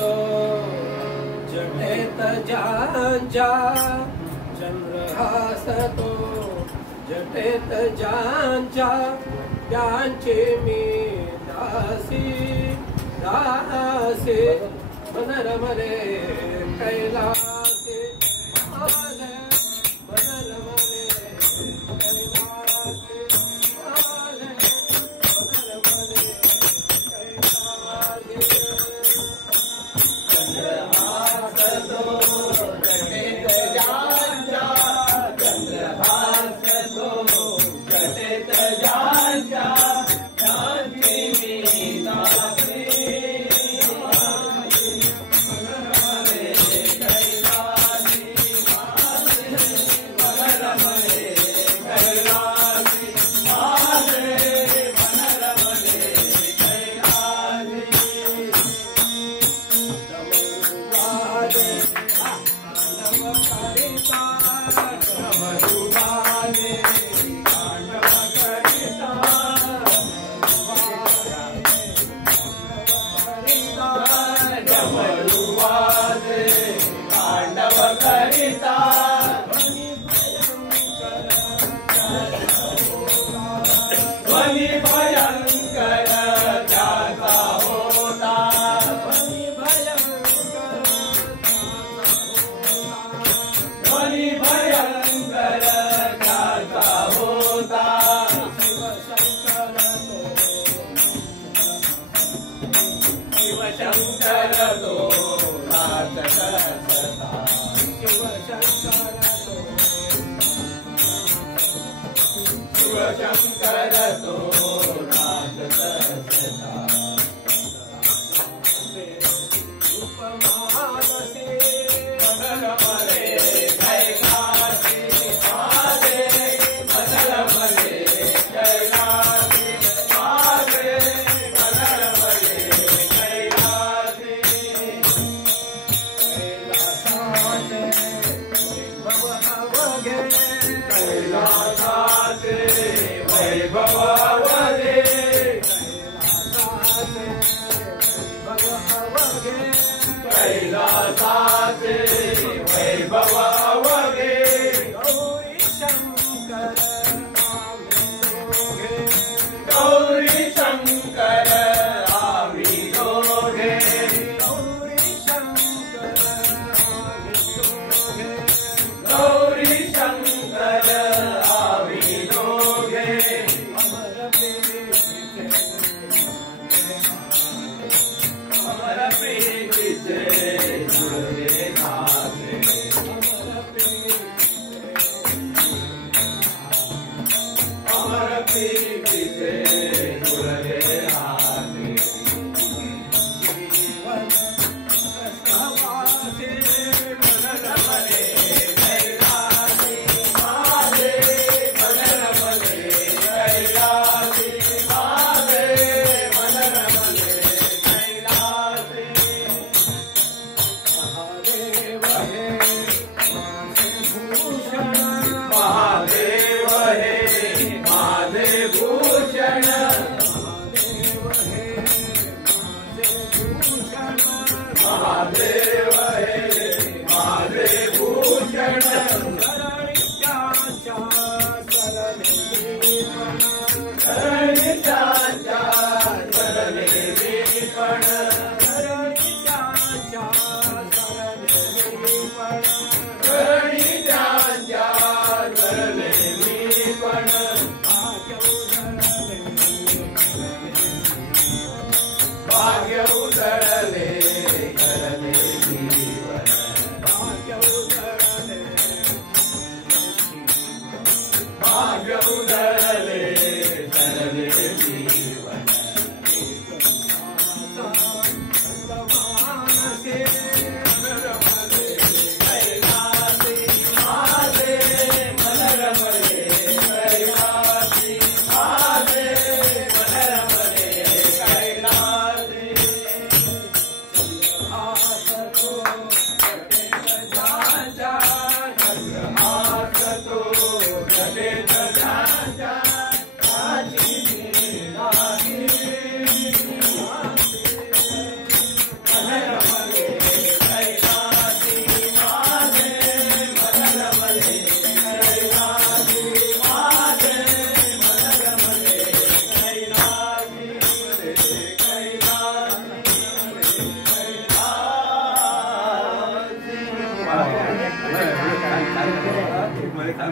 तो जटेत ज्यांच्या चंद्रहासतो जटेत ज्यांच्या त्यांचे मी दासी दासी मनरमरे कैलासी मनरमरे कैलासी मनरमरे कैलासी चंद्रहासतो जटेत ज्यांच्या चंद्रहासतो जटेत ज्यांच्या त्यांची मी दासी ध्वनि भयंकर जाता होता ध्वनि भयंकर जाता होता शिव शंकर तो नाचत सदा शिव शंकर शिवशंकर तो नाचत सदा उपमानसे मनरमरे कैलासी आदे मनरमरे कैलासी आदे मनरमरे कैलासी कैलासाचे वैभव अवघे कैलासाचे वैभव अवघे कैलासाचे वैभव अवघे गौरी शंकर गौरी शंकर आम्ही दोघे गौरी शंकर गौरी शंकर आम्ही दोघे अमर प्रीतीचे जुळले नाते सांग